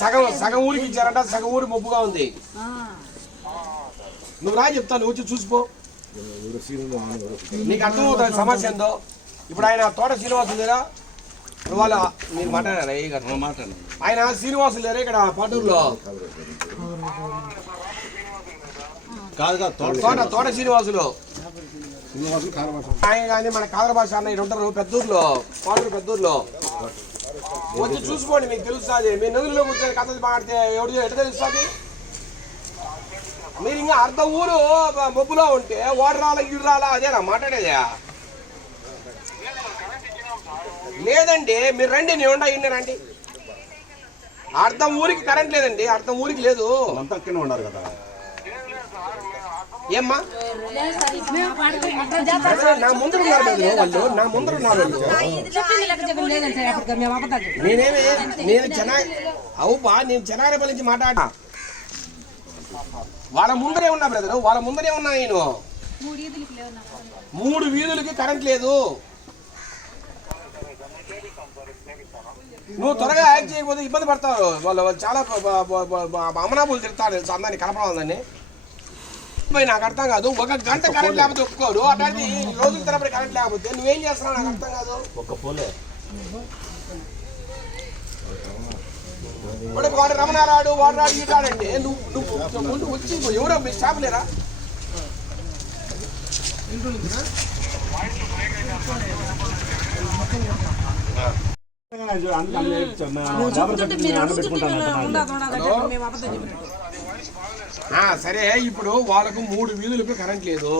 సగం సగం ఊరికి ఇచ్చారంట, సగం ఊరి ముప్పుగా ఉంది. నువ్వు రా చెప్తాను, వచ్చి చూసిపో, నీకు అర్థమవుతుంది సమస్య ఏందో. ఇప్పుడు ఆయన తోట శ్రీనివాసులు లేరా, వాళ్ళ మీరు మాట్లాడారా ఏ గారు? ఆయన శ్రీనివాసులు లేరా ఇక్కడ పాటూరులో? తోట శ్రీనివాసులు ఆయన కానీ మన కాదర భాష అన్న ఇక్కడ ఉంటారు పెద్దూరులో, పాటూరు పెద్దూరులో. వచ్చి చూసుకోండి, మీకు తెలుస్తుంది. మీ నదుల్లో కూర్చొని కథలు మాడితే ఎవరు ఎట్లా తెలుస్తుంది? మీరు ఇంకా అర్ధ ఊరు మొబ్బులో ఉంటే ఓడ రాలా ఇడు రాలా అదేనా మాట్లాడేదా? లేదండి, మీరు రండి, నేను ఉండా ఇన్ని రండి. అర్ధం ఊరికి కరెంట్ లేదండి, అర్ధం ఊరికి లేదు. ఉన్నారు కదా ఏమ్మా నా ముందర ఉన్నారు వాళ్ళు, నా ముందర ఉన్నారు వాళ్ళు. నేను అవుబా నేను చెన్నారేపల్లి నుంచి మాట్లాడా, వాళ్ళ ముందరే ఉన్నా బ్రదరు, వాళ్ళ ముందరే ఉన్నా నేను. 3 వీధులకి కరెంట్ లేదు. నువ్వు త్వరగా యాక్ట్ చేయకపోతే ఇబ్బంది పడతారు వాళ్ళు. చాలా అమనాబులు తిడతారు అందాన్ని కలపడాలని. నాకు అర్థం కాదు, 1 గంట కరెంట్ లేకపోతే ఒప్పుకోరు, అట్లాంటి రోజుల తరబడి కరెంట్ లేకపోతే నువ్వేం చేస్తున్నావు నాకు అర్థం కాదు. వాడు రమణారాడు వాడు రాడు ఈ రాడంటే నువ్వు ముందు వచ్చి ఎవరో మీ స్టాఫ్ లేరా? సరే, ఇప్పుడు వాళ్ళకు 3 వీధులకు కరెంట్ లేదు.